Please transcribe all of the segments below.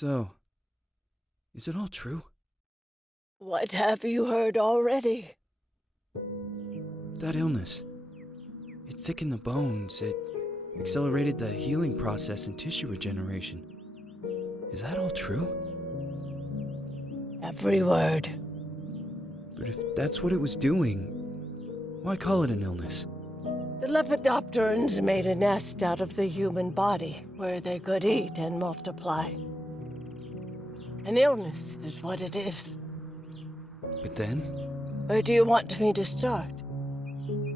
So, is it all true? What have you heard already? That illness. It thickened the bones. It accelerated the healing process and tissue regeneration. Is that all true? Every word. But if that's what it was doing, why call it an illness? The Lepidopterans made a nest out of the human body where they could eat and multiply. An illness is what it is. But then, Where do you want me to start?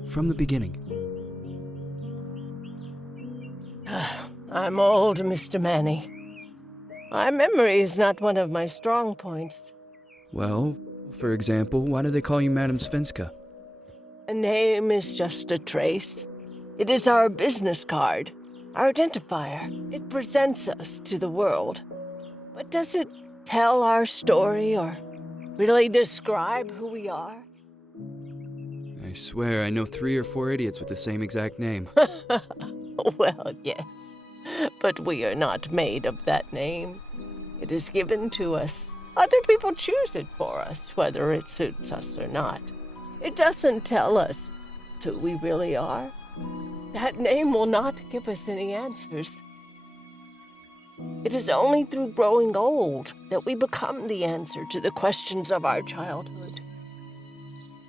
from the beginning. I'm old, Mr. Manny. My memory is not one of my strong points. Well, for example, why do they call you Madame Svenska? A name is just a trace. It is our business card, our identifier. It presents us to the world. But does it tell our story or really describe who we are? I swear I know 3 or 4 idiots with the same exact name. Well, yes. But we are not made of that name. It is given to us. Other people choose it for us, whether it suits us or not. It doesn't tell us who we really are. That name will not give us any answers. It is only through growing old that we become the answer to the questions of our childhood.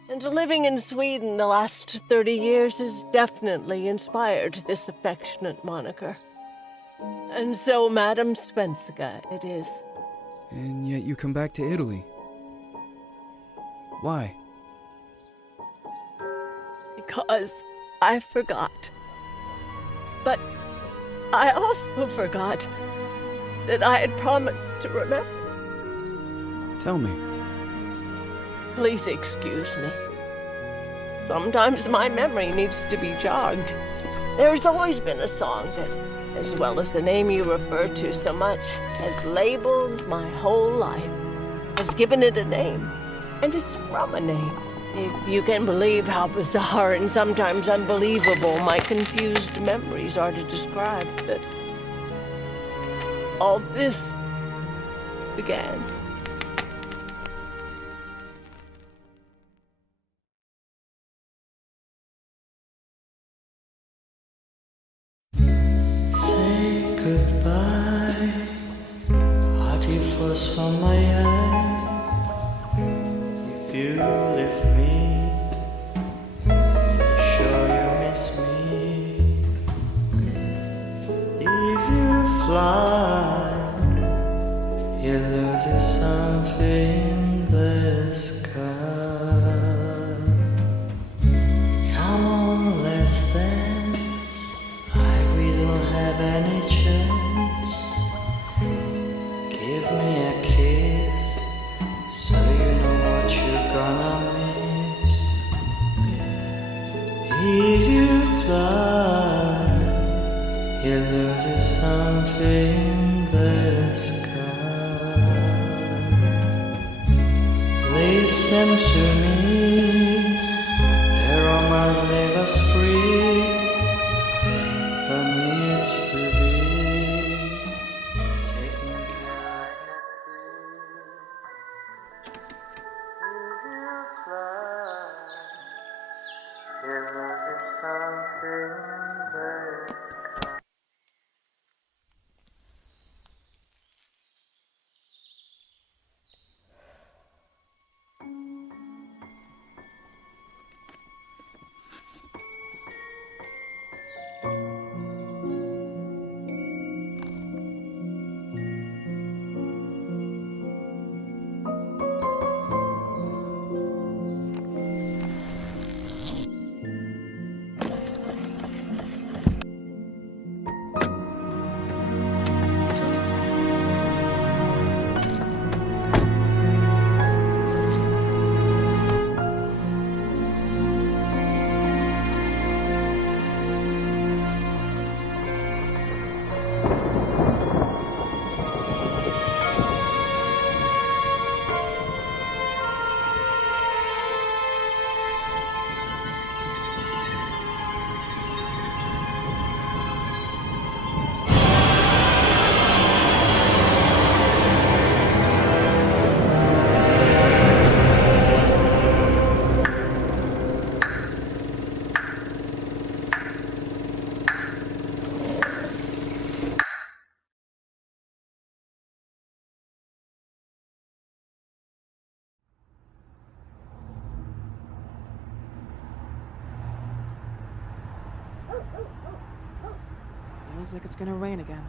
And living in Sweden the last 30 years has definitely inspired this affectionate moniker. And so, Madam Svenska, it is. And yet you come back to Italy. Why? Because I forgot. But I also forgot that I had promised to remember. Tell me. Please excuse me. Sometimes my memory needs to be jogged. There's always been a song that, as well as the name you refer to so much, has labeled my whole life, has given it a name, and it's from a name. If you can believe how bizarre and sometimes unbelievable my confused memories are to describe that all this began. Say goodbye, hearty frost from my eye. If you leave me, sure you miss me. If you fly, you lose something in the sky. Come on, let's dance. We don't have any chance. Give me a kiss, so you know what you're gonna miss. If you fly, you lose something in the sky. Listen to me, the romance leave us free. But needs to be taken care of. If you fly, there is something there. Feels like it's gonna rain again.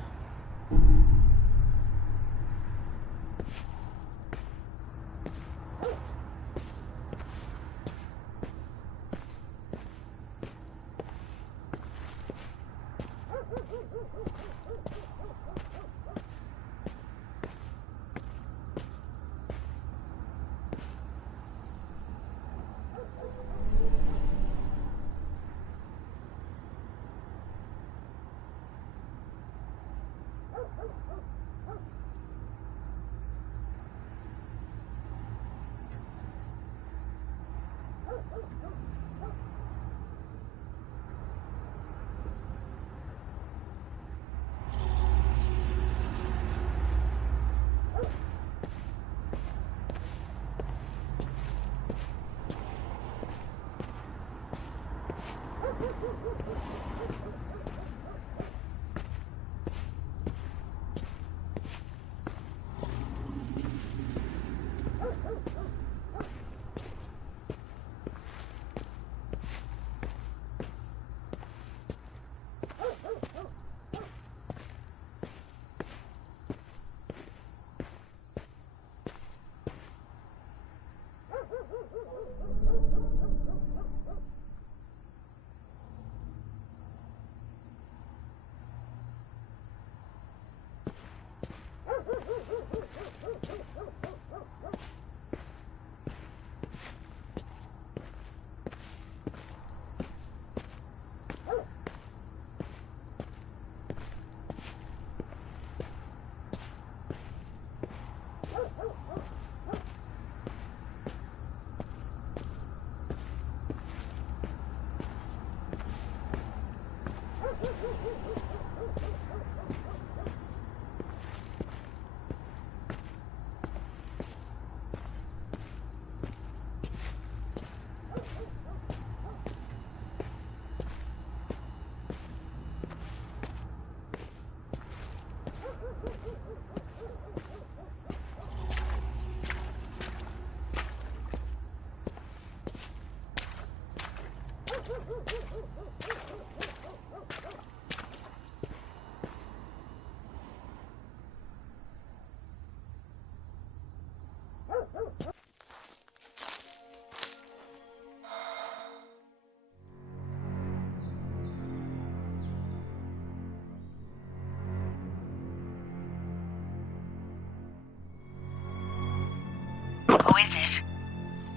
Who is it?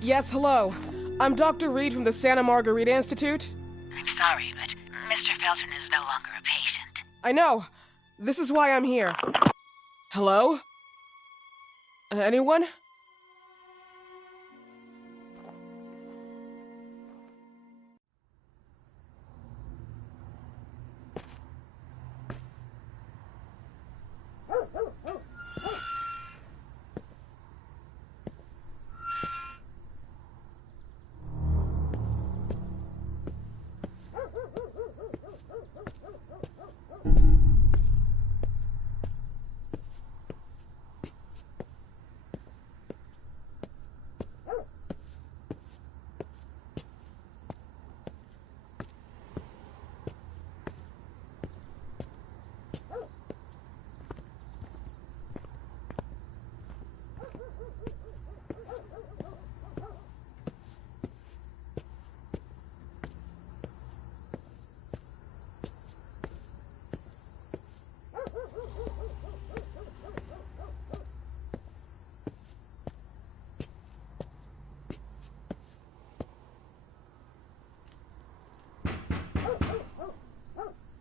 Yes, hello. I'm Dr. Reed from the Santa Margarita Institute. I'm sorry, but Mr. Felton is no longer a patient. I know. This is why I'm here. Hello? Anyone?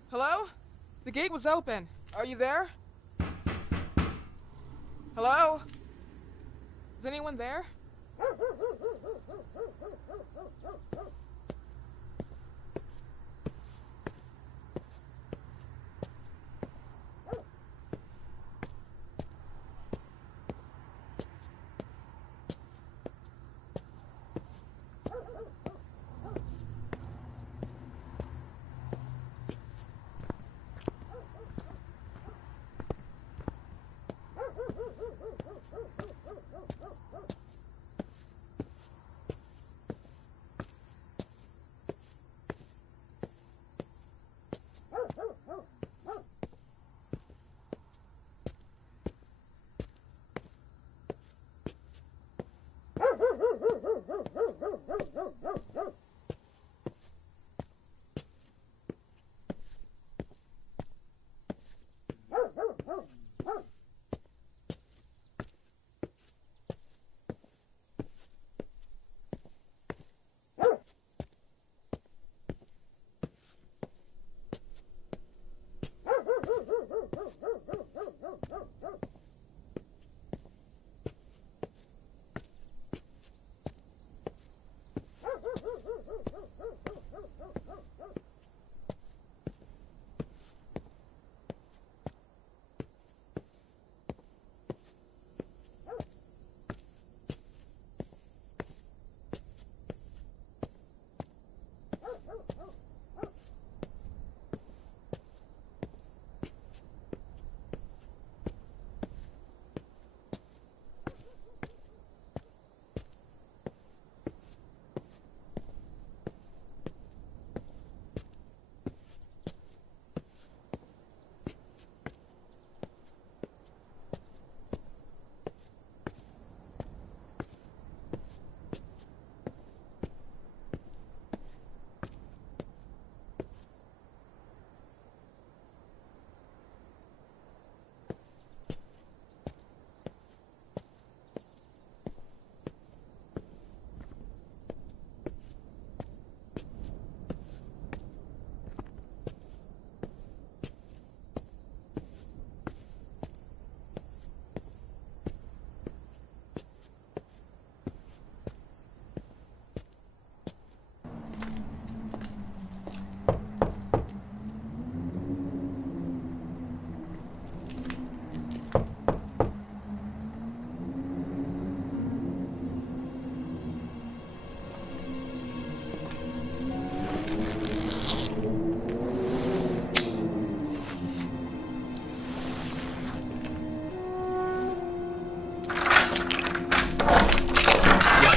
Hello? The gate was open. Are you there? Hello? Is anyone there?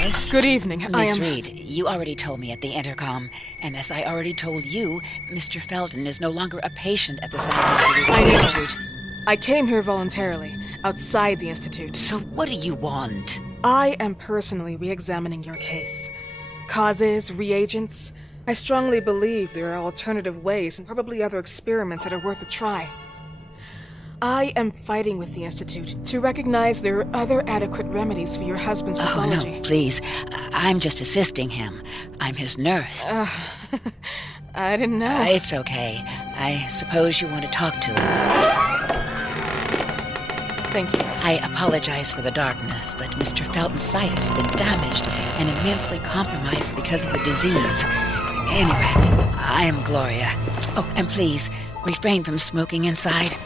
Miss? Good evening. I Miss am... Reed, you already told me at the intercom, and as I already told you, Mr. Felton is no longer a patient at the Center I know. Institute. I came here voluntarily, outside the Institute. So what do you want? I am personally re-examining your case. Causes, reagents. I strongly believe there are alternative ways and probably other experiments that are worth a try. I am fighting with the Institute to recognize there are other adequate remedies for your husband's pathology. Oh, no, please. I'm just assisting him. I'm his nurse. I didn't know. It's okay. I suppose you want to talk to him. Thank you. I apologize for the darkness, but Mr. Felton's sight has been damaged and immensely compromised because of the disease. Anyway, I am Gloria. Oh, and please, refrain from smoking inside.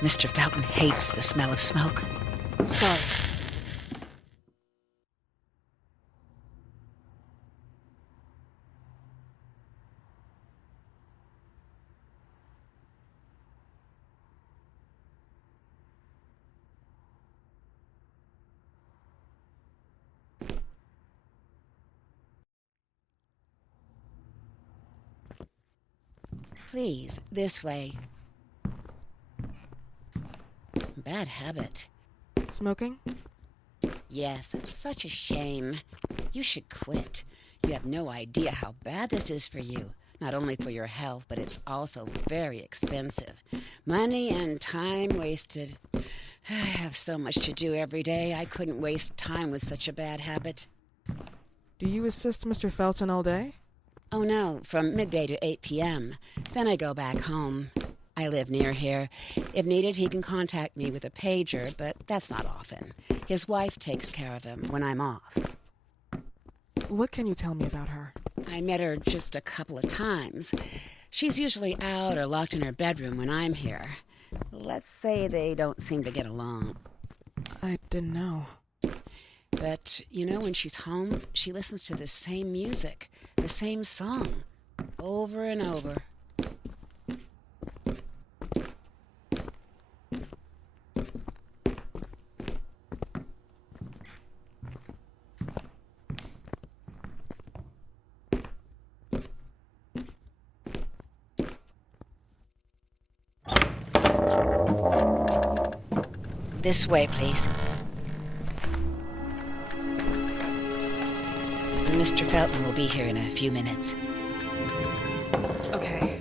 Mr. Felton hates the smell of smoke. Sorry. Please, this way. Bad habit. Smoking? Yes, such a shame. You should quit. You have no idea how bad this is for you. Not only for your health, but it's also very expensive. Money and time wasted. I have so much to do every day. I couldn't waste time with such a bad habit. Do you assist Mr. Felton all day? Oh no, from midday to 8 p.m. Then I go back home. I live near here. If needed, he can contact me with a pager, but that's not often. His wife takes care of him when I'm off. What can you tell me about her? I met her just a couple of times. She's usually out or locked in her bedroom when I'm here. Let's say they don't seem to get along. I didn't know. But, you know, when she's home, she listens to the same music, the same song, over and over. This way, please. Mr. Felton will be here in a few minutes. Okay.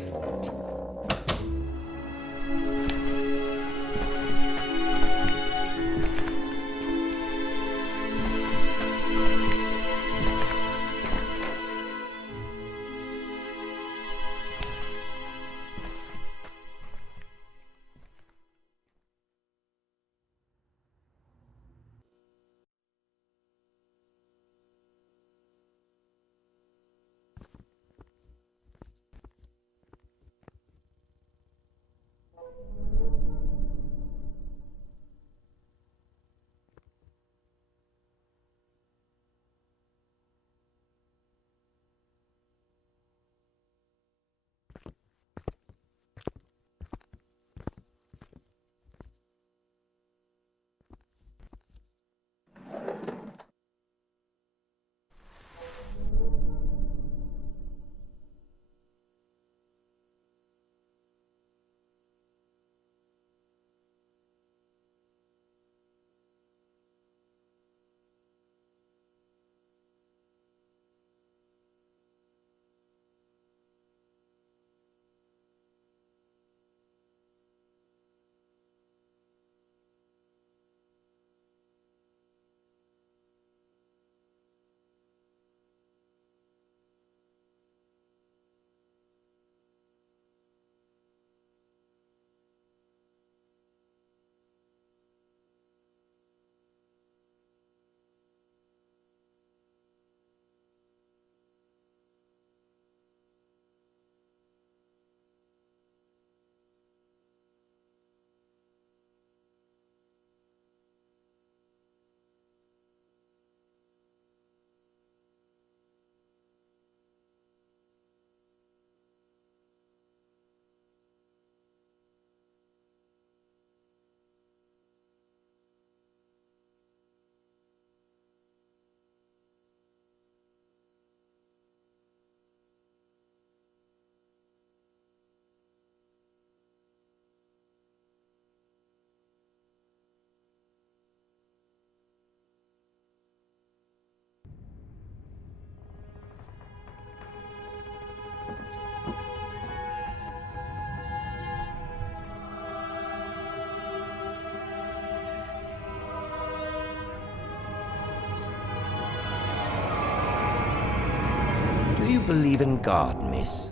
you believe in God, miss?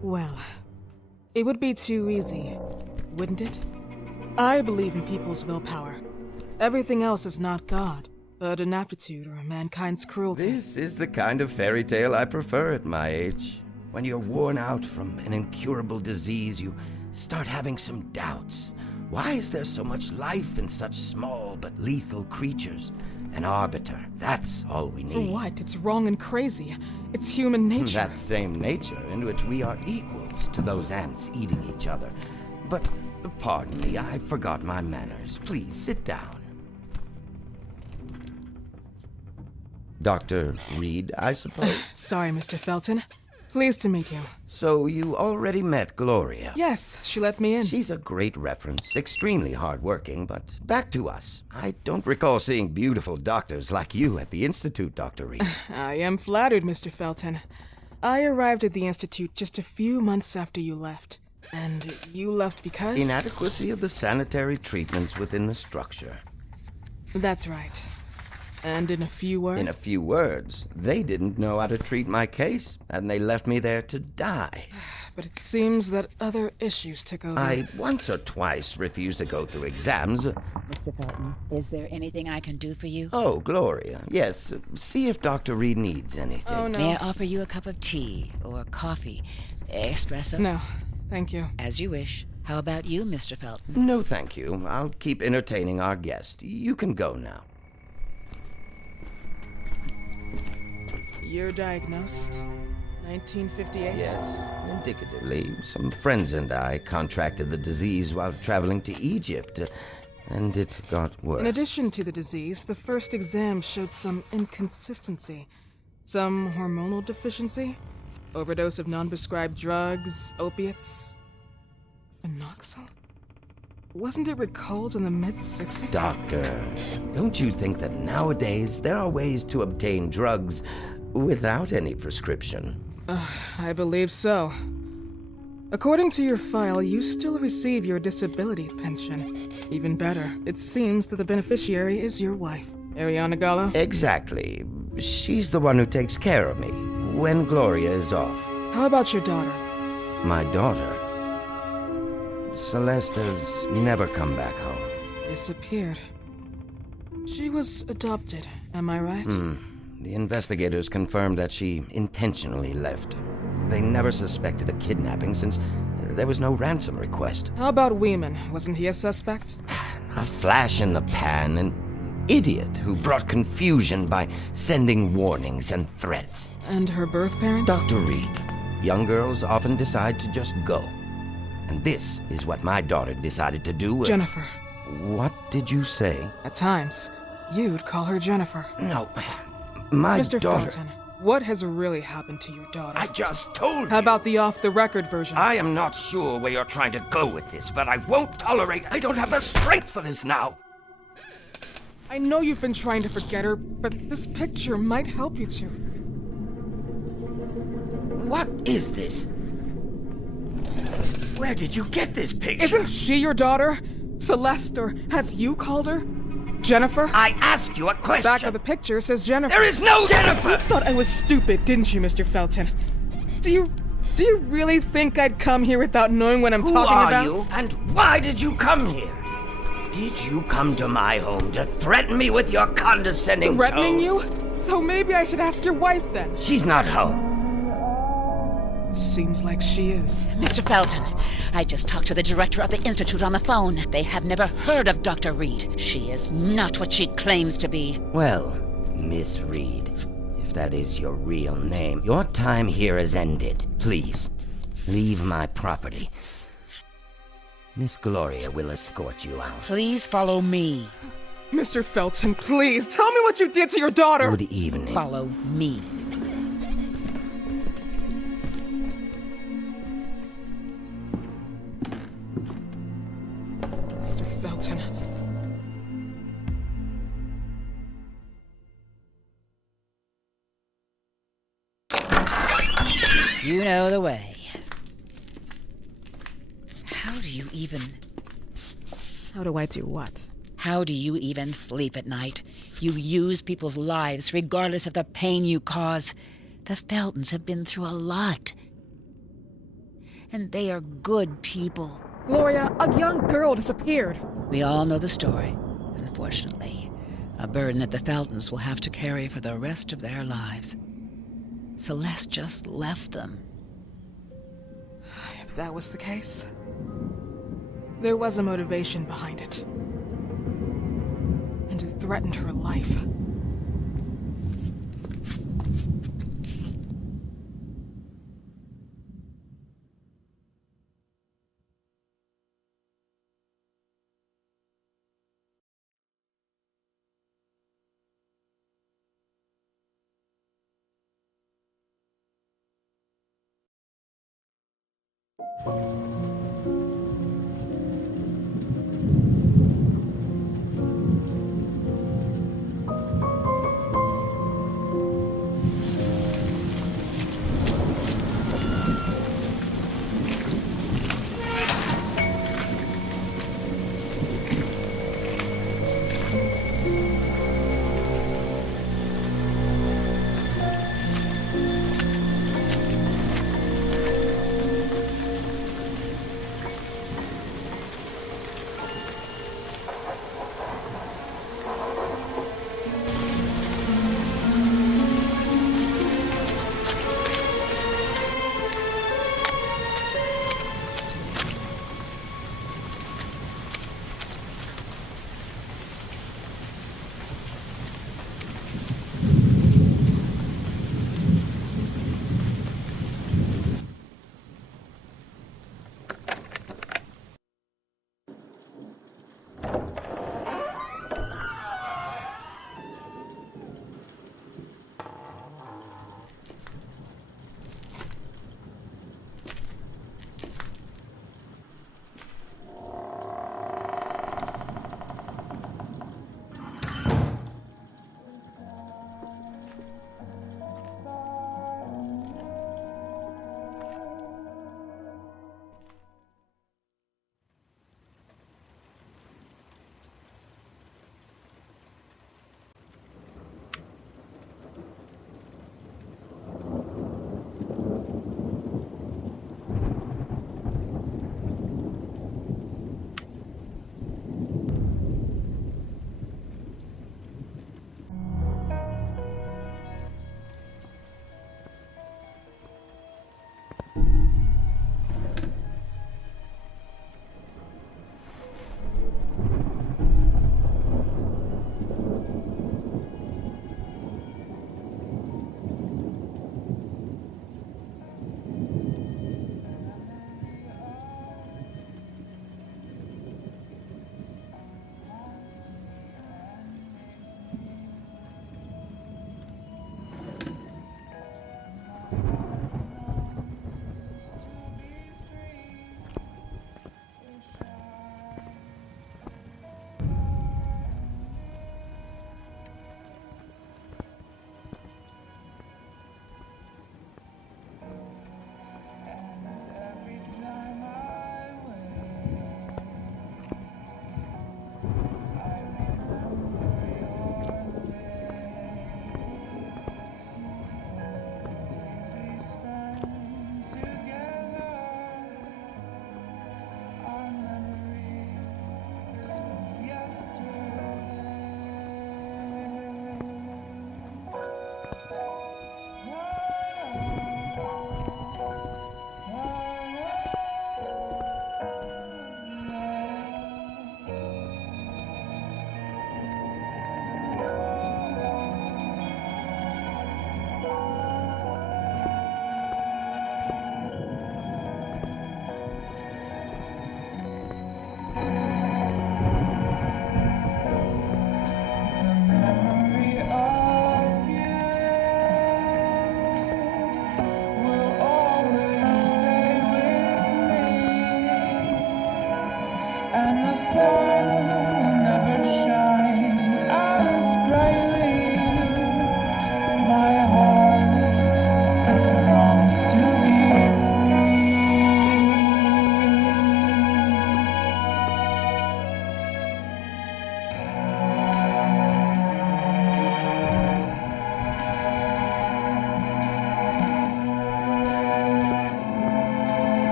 Well, it would be too easy, wouldn't it? I believe in people's willpower. Everything else is not God, but an aptitude or mankind's cruelty. This is the kind of fairy tale I prefer at my age. When you're worn out from an incurable disease, you start having some doubts. Why is there so much life in such small but lethal creatures? An arbiter, that's all we need. For what? It's wrong and crazy. It's human nature. That same nature in which we are equals to those ants eating each other. But, pardon me, I forgot my manners. Please, sit down. Dr. Reed, I suppose? Sorry, Mr. Felton. Pleased to meet you. So you already met Gloria? Yes, she let me in. She's a great reference, extremely hardworking, but back to us. I don't recall seeing beautiful doctors like you at the Institute, Dr. Reed. I am flattered, Mr. Felton. I arrived at the Institute just a few months after you left. And you left because? Inadequacy of the sanitary treatments within the structure. That's right. And in a few words? In a few words, they didn't know how to treat my case, and they left me there to die. But it seems that other issues took over. I once or twice refused to go through exams. Mr. Felton, is there anything I can do for you? Oh, Gloria, yes. See if Dr. Reed needs anything. Oh, no. May I offer you a cup of tea or coffee? Espresso? No, thank you. As you wish. How about you, Mr. Felton? No, thank you. I'll keep entertaining our guest. You can go now. You're diagnosed? 1958? Yes, indicatively. Some friends and I contracted the disease while traveling to Egypt, and it got worse. In addition to the disease, the first exam showed some inconsistency. Some hormonal deficiency? Overdose of non-prescribed drugs, opiates? Phenoxyl? Wasn't it recalled in the mid-60s? Doctor, don't you think that nowadays there are ways to obtain drugs without any prescription? I believe so. According to your file, you still receive your disability pension. Even better, it seems that the beneficiary is your wife, Ariana Gallo. Exactly. She's the one who takes care of me when Gloria is off. How about your daughter? My daughter? Celeste has never come back home. Disappeared. She was adopted, am I right? The investigators confirmed that she intentionally left. They never suspected a kidnapping since there was no ransom request. How about Weeman? Wasn't he a suspect? A flash in the pan, an idiot who brought confusion by sending warnings and threats. And her birth parents? Dr. Reed, young girls often decide to just go. And this is what my daughter decided to do. Jennifer. What did you say? At times, you'd call her Jennifer. No, my Mr. daughter... Felton, what has really happened to your daughter? I just told you. How about the off-the-record version? I am not sure where you're trying to go with this, but I won't tolerate... I don't have the strength for this now. I know you've been trying to forget her, but this picture might help you to. What is this? Where did you get this picture? Isn't she your daughter? Celeste, or as you called her? Jennifer? I asked you a question. Back of the picture says Jennifer. There is no Jennifer! You thought I was stupid, didn't you, Mr. Felton? Do you really think I'd come here without knowing what I'm talking about? Who are you, and why did you come here? Did you come to my home to threaten me with your condescending Threatening tone? you? So maybe I should ask your wife then. She's not home. Seems like she is. Mr. Felton, I just talked to the director of the Institute on the phone. They have never heard of Dr. Reed. She is not what she claims to be. Well, Miss Reed, if that is your real name, your time here has ended. Please, leave my property. Miss Gloria will escort you out. Please follow me. Mr. Felton, please, tell me what you did to your daughter! Good evening. Follow me. Mr. Felton. You know the way. How do you even... How do I do what? How do you even sleep at night? You use people's lives regardless of the pain you cause. The Feltons have been through a lot. And they are good people. Gloria, a young girl disappeared. We all know the story, unfortunately. A burden that the Feltons will have to carry for the rest of their lives. Celeste just left them. If that was the case, there was a motivation behind it. And it threatened her life.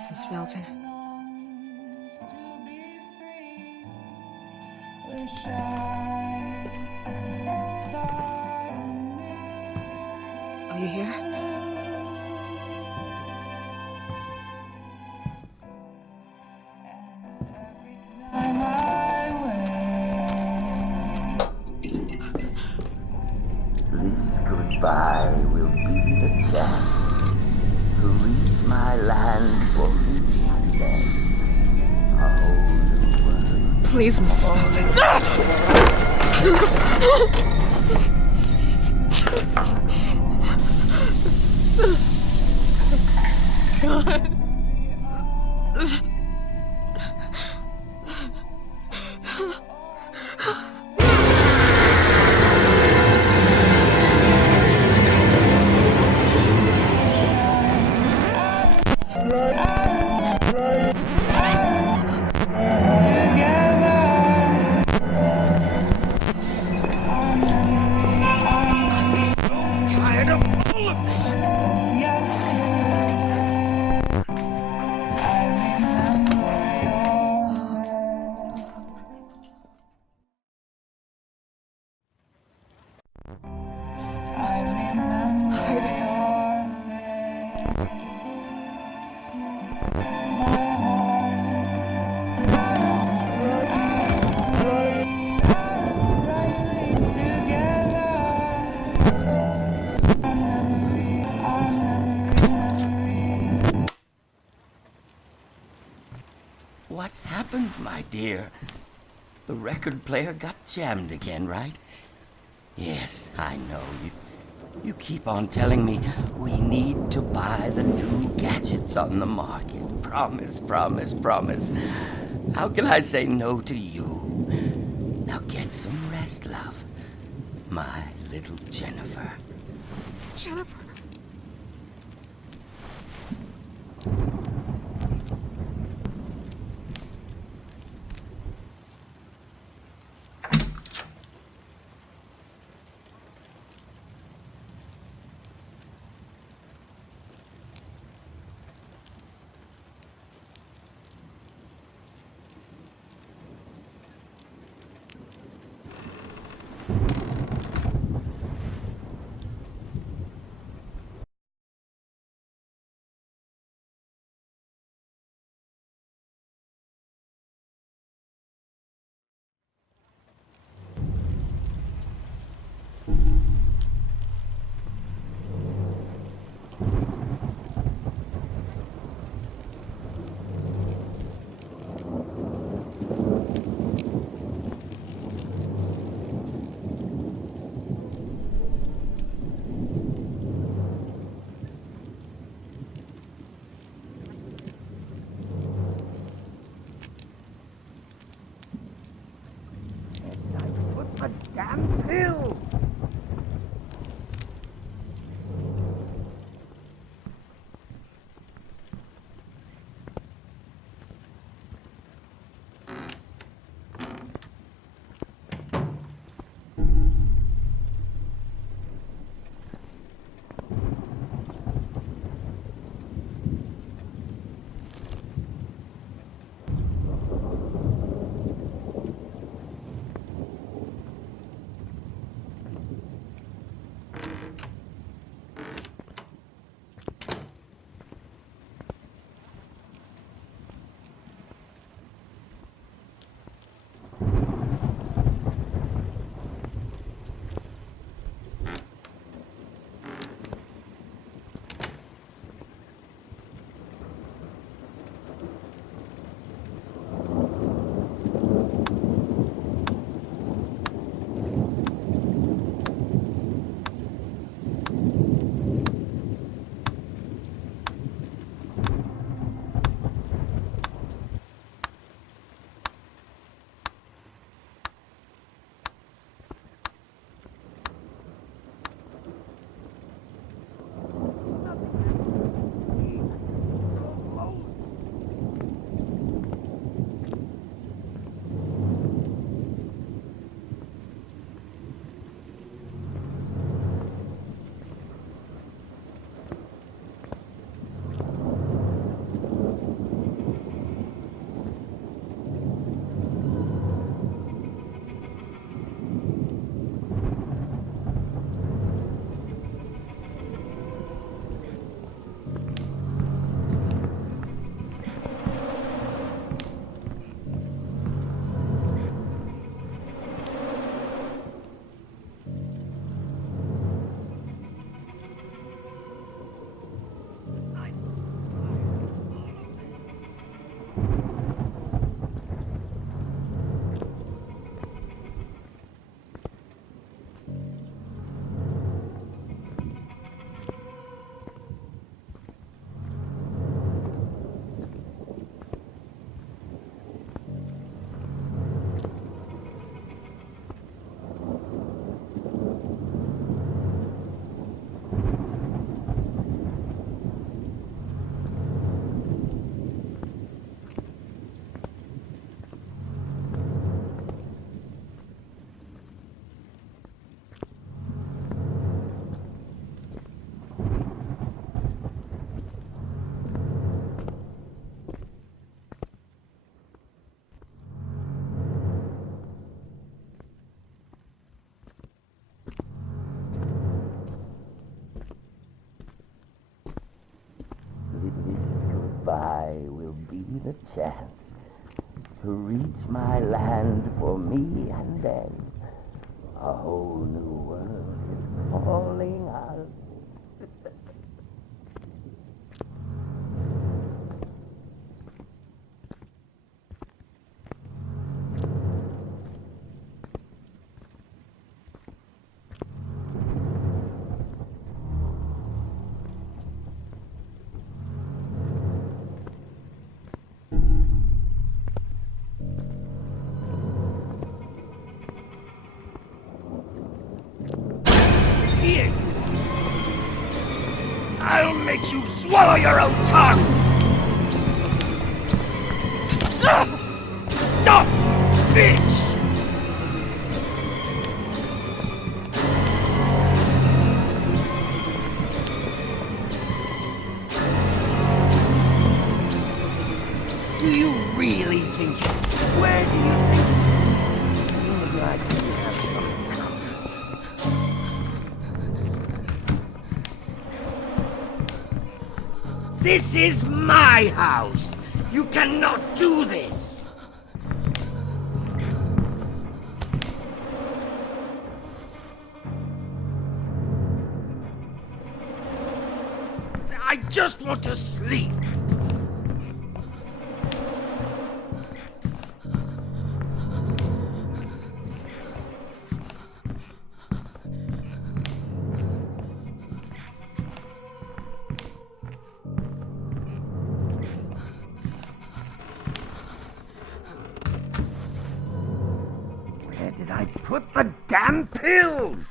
Mrs. Felton. Are you here? This goodbye will be the chance to reach my land for whom I left a whole world. Please, Mrs. Felton. God. What happened, my dear? The record player got jammed again, right? Yes, I know. You keep on telling me we need to buy the new gadgets on the market. Promise, promise, promise. How can I say no to you? Now get some rest, love. My little Jennifer. Jennifer. a damn pill! Goodbye will be the chance to reach my land for me, and then a whole new world is calling out. I'll make you swallow your own tongue! Stop, bitch! Do you really think... Where do you think... You look like you have some... This is my house! You cannot do this! I just want to sleep! Where did I put the damn pills!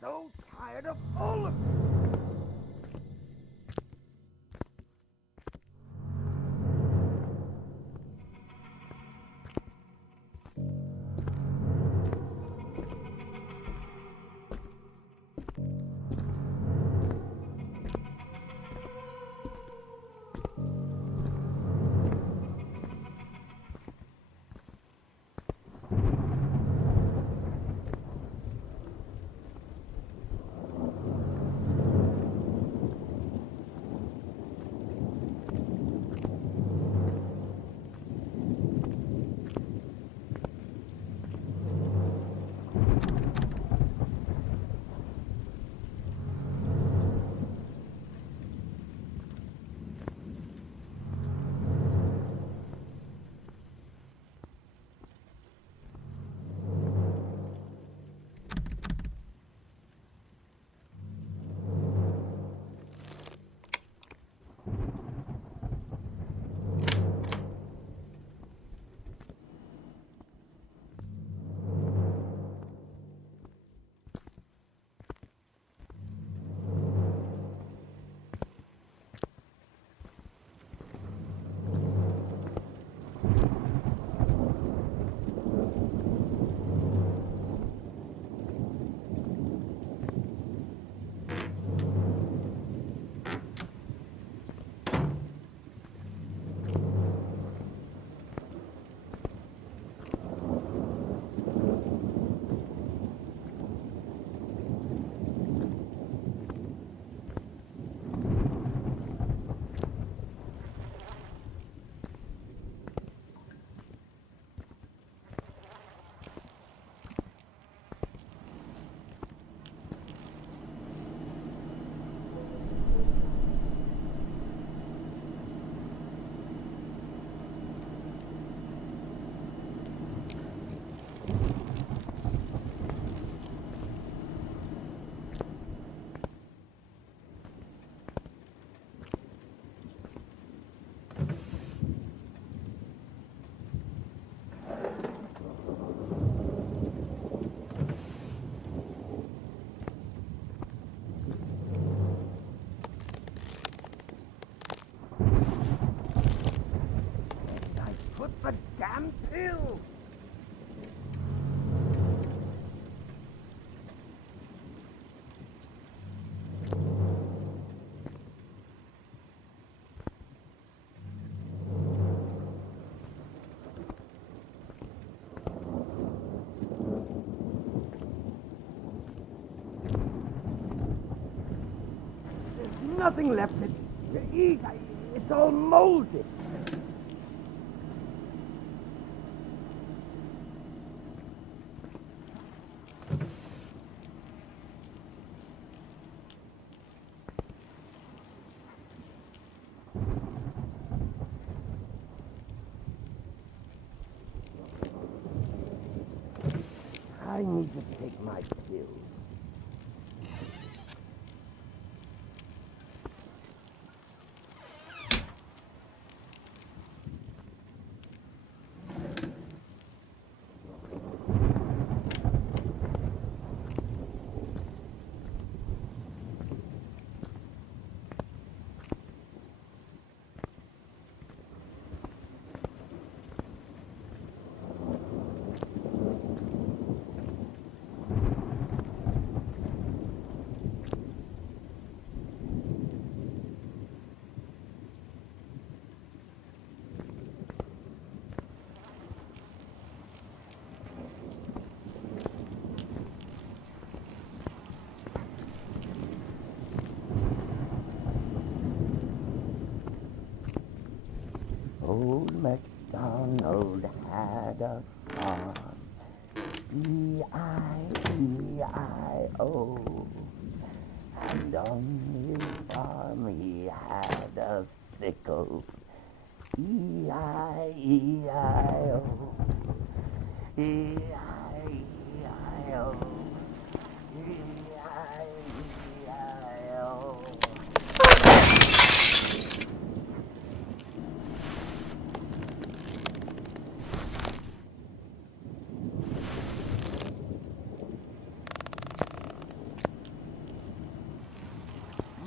So tired of all of this. The damn pill! There's nothing left to eat. It's all molded. I need to take my pills. Old MacDonald had a farm, E-I-E-I-O. And on his farm he had a sickle, E-I-E-I-O. E-I-E-I-O. E-I-E-I-O.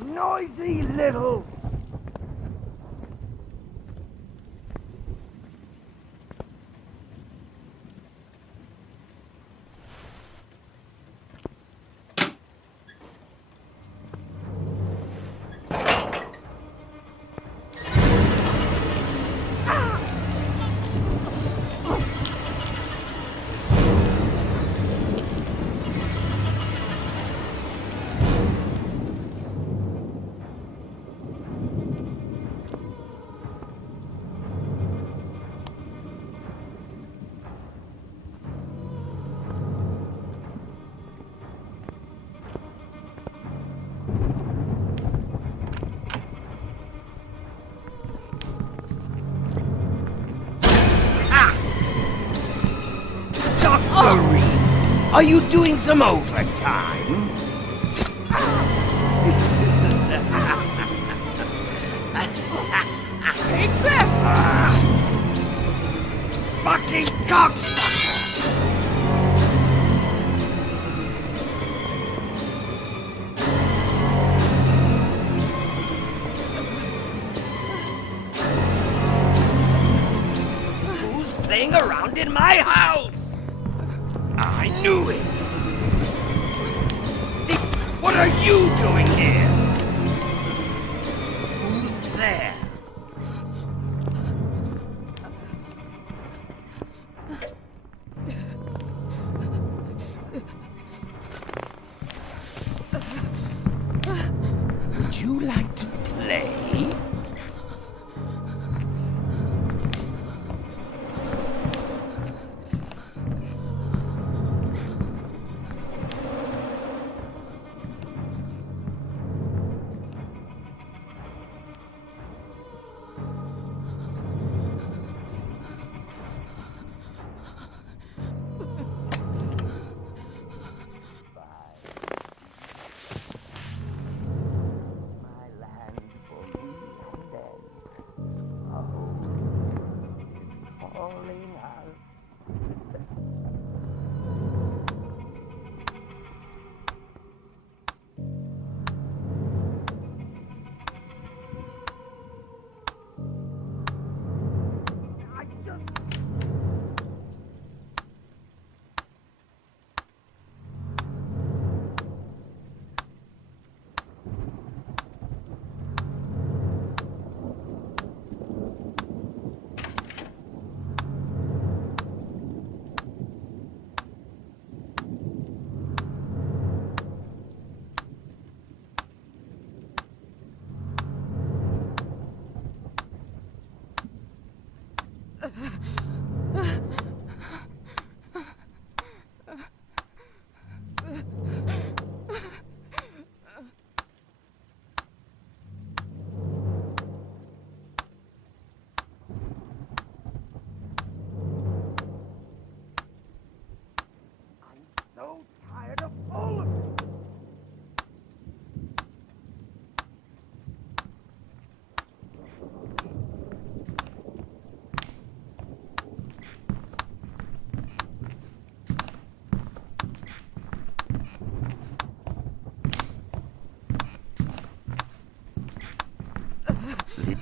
Noisy little... Are you doing some overtime? Take this! Fucking cocksucker! Who's playing around in my house? I knew it! What are you doing here? Who's there? Would you like to play?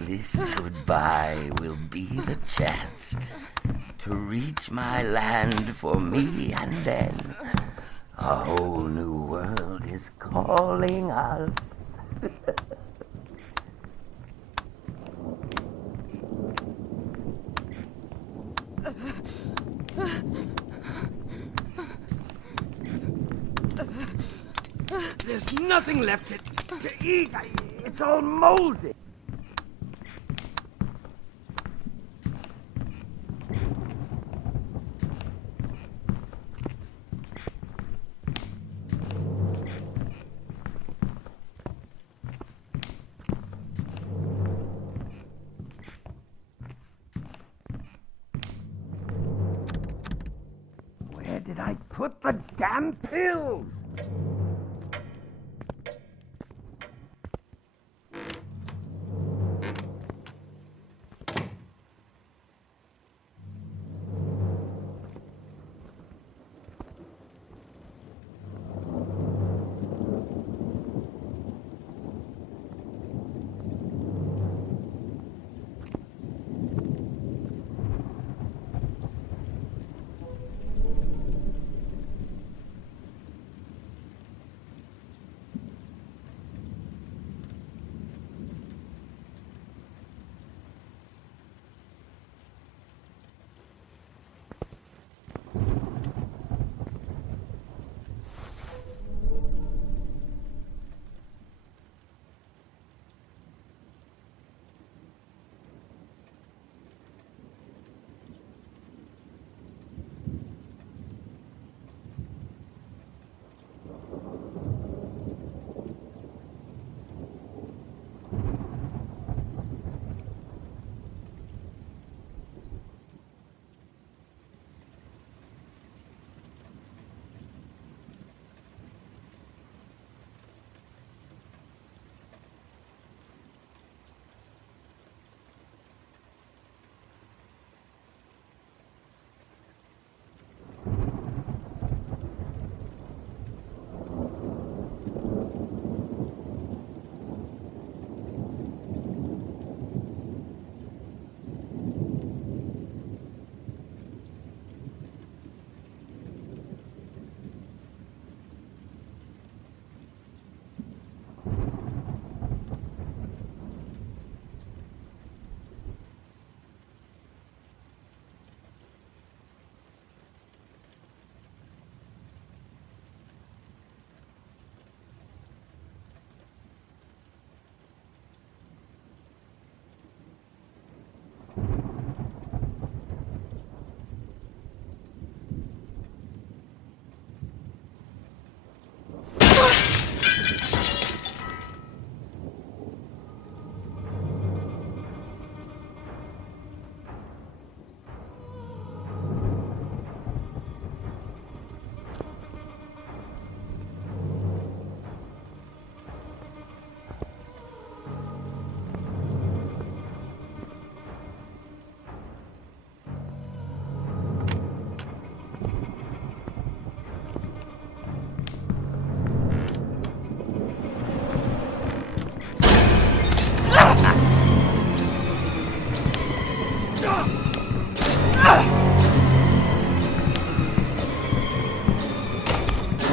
This goodbye will be the chance to reach my land for me, and then a whole new world is calling us. There's nothing left to eat. It's all moldy. damn pills!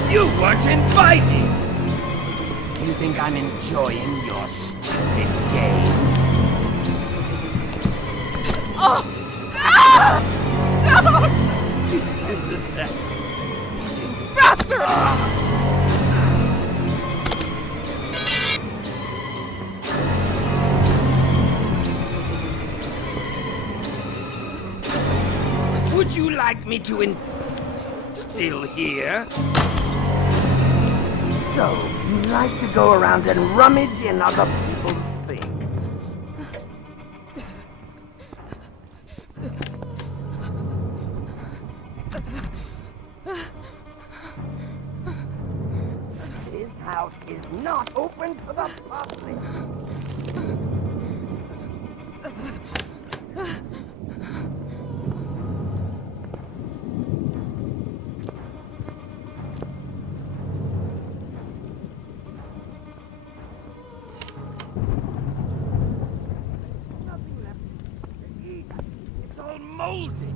You weren't invited! You think I'm enjoying your stupid game? Oh! Ah! No! Bastard! Would you like me to still here? So, you like to go around and rummage in other people's things? This house is not open to the public. It's all molded.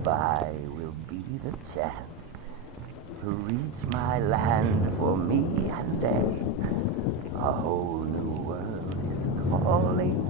Goodbye will be the chance to reach my land for me and they. A whole new world is calling